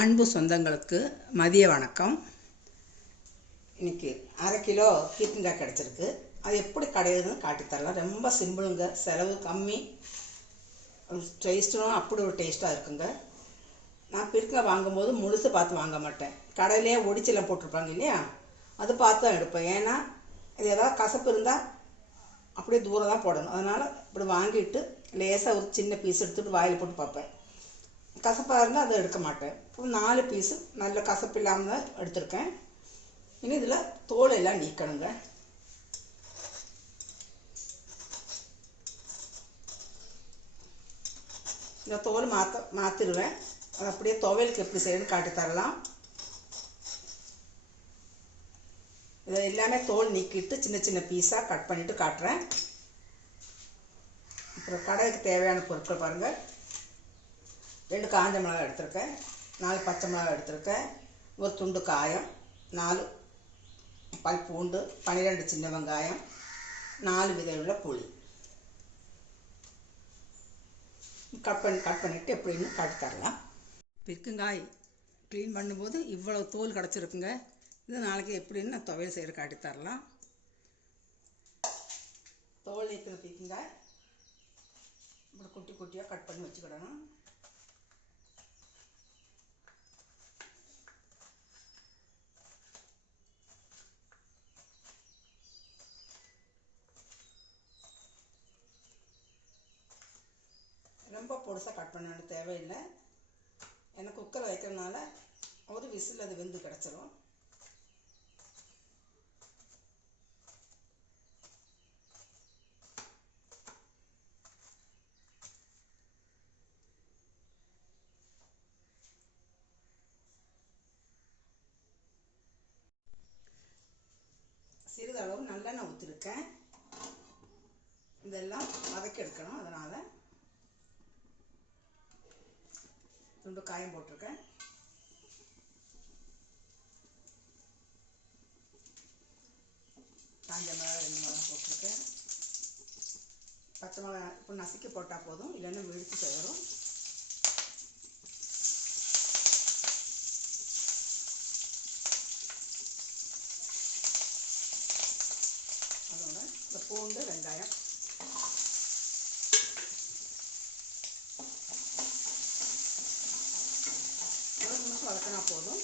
அன்பு சொந்தங்களுக்கு மதிய வணக்கம். இன்றைக்கி அரை கிலோ பீர்க்கங்காய் கிடச்சிருக்கு. அது எப்படி கடையுதுன்னு காட்டித் தரலாம். ரொம்ப சிம்பிளுங்க. செலவு கம்மி. டேஸ்ட்டும் அப்படி ஒரு டேஸ்ட்டாக இருக்குங்க. நான் பீர்க்கங்காய் வாங்கும்போது முழுசு பார்த்து வாங்க மாட்டேன். கடையிலே ஒடிச்செல்லாம் போட்டிருப்பாங்க இல்லையா? அது பார்த்து தான் எடுப்பேன். ஏன்னா இது ஏதாவது கசப்பு இருந்தால் அப்படியே தூரம் தான் போடணும். அதனால் இப்படி வாங்கிட்டு லேசாக ஒரு சின்ன பீஸ் எடுத்துகிட்டு வாயில் போட்டு பார்ப்பேன். கசப்பாக இருந்தால் அதை எடுக்க மாட்டேன். இப்போ நாலு பீஸு நல்ல கசப்பு இல்லாமல் தான் எடுத்திருக்கேன். இனி இதில் தோல் எல்லாம் நீக்கணுங்க. இந்த தோல் மாற்ற மாற்றிடுவேன் அது அப்படியே துவையலுக்கு எப்படி செய்யணும்னு காட்டி தரலாம். இதை எல்லாமே தோல் நீக்கிட்டு சின்ன சின்ன பீஸாக கட் பண்ணிவிட்டு காட்டுறேன். அப்புறம் கடைக்கு தேவையான பொருட்கள் பாருங்கள் ரெண்டு காஞ்ச மிளகாய் எடுத்திருக்கேன் நாலு பச்சை மிளகாய் எடுத்திருக்கேன் ஒரு துண்டு காயம் நாலு பல் பூண்டு பன்னிரெண்டு சின்ன வெங்காயம் நாலு விதையுள்ள புளி. கட் பண்ணி கட் பண்ணிவிட்டு எப்படின்னு காட்டி தரலாம். பிற்குங்காய் க்ளீன் பண்ணும்போது இவ்வளோ தோல் கிடச்சிருக்குங்க. இது நாளைக்கு எப்படின்னு நான் துவையல் செய்கிற காட்டி தரலாம். தோல் நீக்கிற பிற்குங்காய் இப்படி குட்டி குட்டியாக கட் பண்ணி வச்சுக்கிடணும். ரொம்ப பொடுசாக கட் பண்ண வேண்டிய தேவையில்லை. ஏன்னா குக்கர் வைக்கிறதுனால ஒரு விசில் அது வெந்து கிடச்சிரும். சிறிதளவு நல்லெண்ணெய் ஊற்றிருக்கேன் இதெல்லாம் வதக்கி எடுக்கணும் அதனால். துண்டு காயம் போட்டிருக்கேன். காஞ்ச மிளகா ரெண்டு மிளகா போட்டிருக்கேன். பச்சை மிளகா இப்போ நசுக்கி போட்டால் போதும் இல்லைன்னா வெடித்து போயிடும். அதோட இந்த பூண்டு வெங்காயம் ஒரு நிமிஷம் வதக்கினா போதும்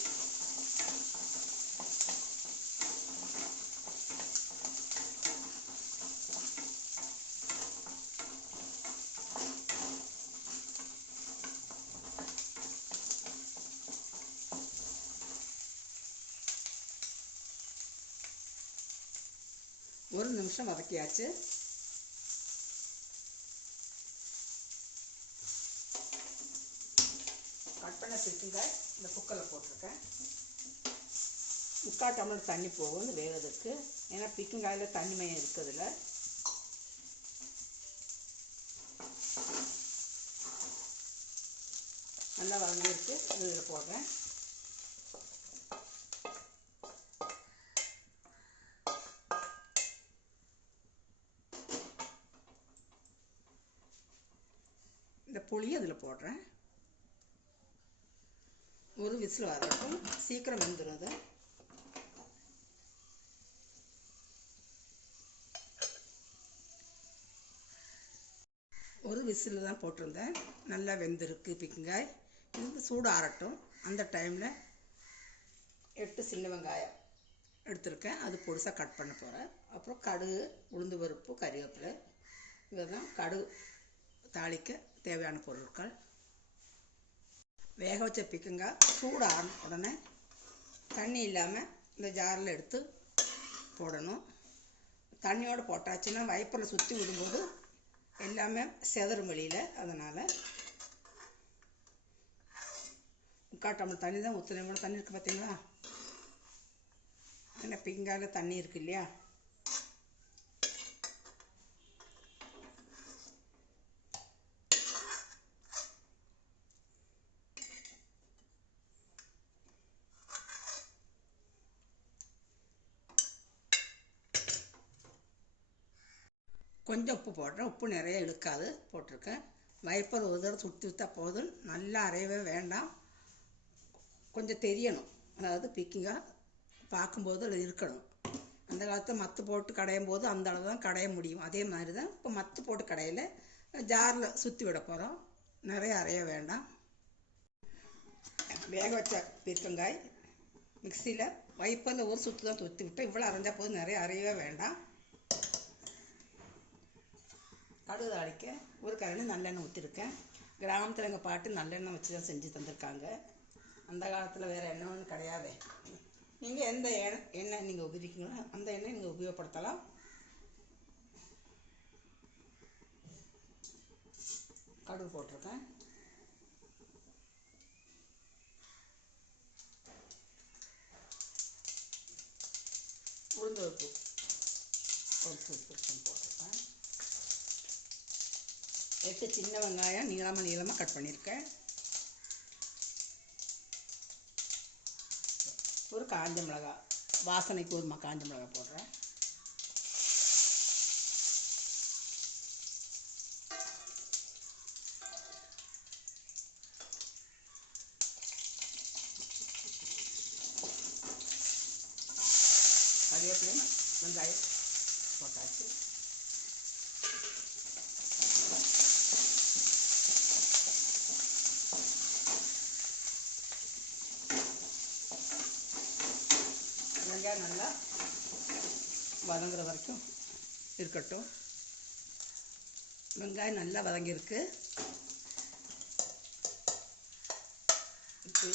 ஒரு நிமிஷம் வதக்கியாச்சு. கட் பண்ண சிக்கங்காய் இந்த குக்கரில் போட்டிருக்கேன். முக்கால் டம்ளர் தண்ணி போகும் வேகிறதுக்கு ஏன்னா பிக்குங்காயில் தண்ணி மையம் இருக்குதுல நல்லா வளர்ந்துருக்கு இதில் போடுறேன். புளியும் அதில் போடுறேன். ஒரு விசில் வரட்டும். சீக்கிரம் வெந்துடும் அது ஒரு விசில் தான் போட்டிருந்தேன். நல்லா வெந்திருக்கு பிக்கங்காய் இது சூடு ஆறட்டும். அந்த டைமில் எட்டு சின்ன வெங்காயம் எடுத்திருக்கேன். அது பொடிசாக கட் பண்ண போகிறேன் அப்புறம் கடுகு உளுந்து பருப்பு கறிவேப்பிலை. இதெல்லாம் கடுகு தாளிக்க தேவையான பொருட்கள். வேக வச்ச பிக்குங்காய் சூடு ஆன உடனே தண்ணி இல்லாமல் இந்த ஜாரில் எடுத்து போடணும். தண்ணியோடு போட்டாச்சுன்னா வைப்பரில் சுற்றி விடும்போது எல்லாமே செதறும் வெளியில். அதனால் முக்கால் டம்ளர் தண்ணி தான் ஊற்றுறேன் கூட தண்ணி இருக்குது பார்த்தீங்களா என்ன பிங்காயில் தண்ணி இருக்கு இல்லையா? கொஞ்சம் உப்பு போடுறேன். உப்பு நிறைய இழுக்காது. போட்டிருக்கேன். வைப்பர் ஒரு தடவை சுற்றி விற்றா போதும். நல்லா அரையவே வேண்டாம். கொஞ்சம் தெரியணும். அதாவது பிக்கிங்காக பார்க்கும்போது அதில் இருக்கணும். அந்த காலத்தில் மத்து போட்டு கடையும் போது அந்த அளவு தான் கடைய முடியும். அதே மாதிரி தான் இப்போ மத்து போட்டு கடையில் ஜாரில் சுற்றி விட போகிறோம் நிறைய அரைய வேண்டாம். வேக வச்ச பீர்க்கங்காய் மிக்சியில் வைப்பரில் ஒரு சுற்று தான் சுற்றி விட்டு இவ்வளோ அரைஞ்சா போது நிறைய அரையவே வேண்டாம். கடுகு தாளிக்க ஒரு கரண்டி நல்லெண்ணெய் ஊற்றிருக்கேன் கிராமத்தில் எங்கள் பாட்டு நல்லெண்ணெய் வச்சு தான் செஞ்சு தந்திருக்காங்க. அந்த காலத்தில் வேறு எண்ணெய் கிடையாது. நீங்கள் எந்த எண்ணெய் எண்ணெய் நீங்கள் உபயோகிக்கிறீங்களோ அந்த எண்ணெய் நீங்கள் உபயோகப்படுத்தலாம். கடுகு போட்டிருக்கேன். உளுந்து உப்பு ஒரு ஸ்பூன் போட்டிருக்கேன். எட்டு சின்ன வெங்காயம் நீளமாக நீளமாக கட் பண்ணியிருக்கேன். ஒரு காஞ்ச மிளகா வாசனைக்கு ஒரு காஞ்ச மிளகா போடுறேன். கறிவேப்பிலையும் வெங்காயம் வெங்காயம் நல்லா வதங்குற வரைக்கும் இருக்கட்டும். வெங்காயம் நல்லா வதங்கியிருக்கு. இப்போ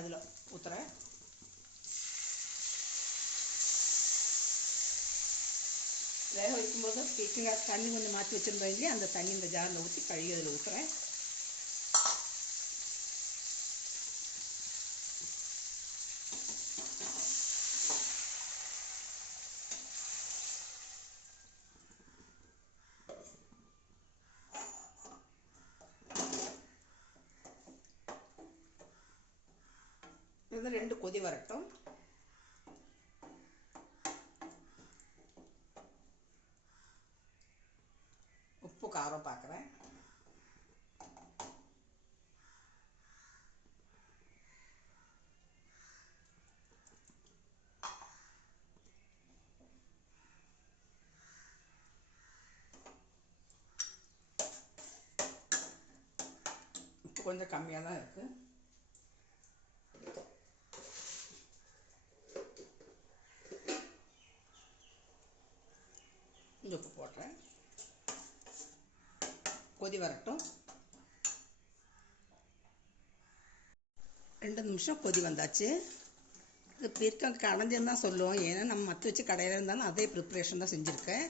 அதில் ஊற்றுறேன் வேக வைக்கும்போது பீர்க்கங்காய் தண்ணி கொஞ்சம் மாற்றி வச்சுருந்தோம் இல்லையா? அந்த தண்ணி இந்த ஜாரில் ஊற்றி கழுகி அதில் ஊற்றுறேன் இது ரெண்டு கொதி வரட்டும். உப்பு காரம் பார்க்குறேன். உப்பு கொஞ்சம் கம்மியாக தான் இருக்குது கொஞ்சம் உப்பு போடுறேன் கொதி வரட்டும். ரெண்டு நிமிஷம் கொதி வந்தாச்சு. இது பீர்க்கம் கடைஞ்சுன்னு தான் சொல்லுவோம். ஏன்னா நம்ம மற்ற வச்சு கடையில் இருந்தாலும் அதே ப்ரிப்ரேஷன் தான் செஞ்சுருக்கேன்.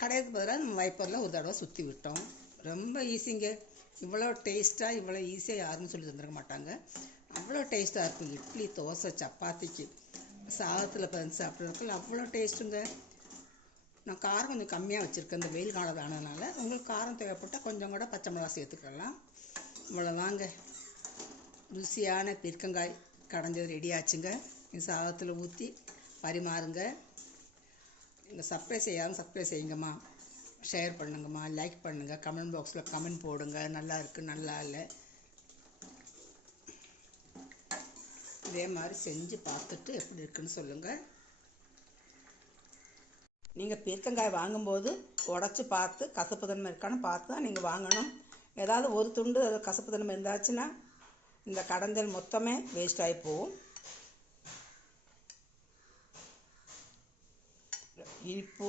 கடைக்கு பதிலாக நம்ம வைப்பரில் ஒரு தடவை சுற்றி விட்டோம். ரொம்ப ஈஸிங்க இவ்வளோ டேஸ்ட்டாக இவ்வளோ ஈஸியாக யாருன்னு சொல்லி தந்துருக்க மாட்டாங்க. அவ்வளோ டேஸ்ட்டாக இருக்கும். இட்லி தோசை சப்பாத்திக்கு. சாதத்தில் பதிஞ்சு சாப்பிட்றதுக்குள்ள அவ்வளோ டேஸ்ட்டுங்க நான் காரம் கொஞ்சம் கம்மியாக வச்சுருக்கேன் இந்த வெயில் காலம் ஆனதுனால. உங்களுக்கு காரம் தேவைப்பட்டால் கொஞ்சம் கூட பச்சை மிளகா சேர்த்துக்கலாம். இவ்வளோதாங்க ருசியான பீர்க்கங்காய் கடைஞ்சது ரெடி ஆச்சுங்க. இந்த சாதத்தில் ஊற்றி பரிமாறுங்க. இந்த சப்ளை செய்யாமல் சப்ளை செய்யுங்கம்மா. ஷேர் பண்ணுங்கம்மா. லைக் பண்ணுங்கள் கமெண்ட் பாக்ஸில் கமெண்ட் போடுங்க. நல்லா இருக்குது நல்லா இல்லை. இதே மாதிரி செஞ்சு பார்த்துட்டு எப்படி இருக்குன்னு சொல்லுங்கள் நீங்கள் பீர்க்கங்காய் வாங்கும்போது உடச்சி பார்த்து கசப்பு தன்மை இருக்கான்னு பார்த்து தான் நீங்கள் வாங்கணும். ஏதாவது ஒரு துண்டு அது கசப்பு தன்மை இருந்தாச்சுன்னா இந்த கடஞ்சல் மொத்தமே வேஸ்ட் ஆகி போகும். இனிப்பு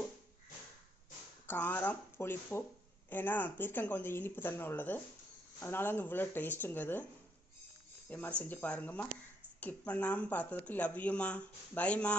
காரம் புளிப்பு ஏன்னா பீர்க்கங்காய் கொஞ்சம் இனிப்பு தன்மை உள்ளது. அதனால அங்கே இவ்வளோ டேஸ்ட்டுங்க இது இதே மாதிரி செஞ்சு பாருங்கம்மா. ஸ்கிப் பண்ணாமல் பார்த்ததுக்கு லவ்யூமா பயமா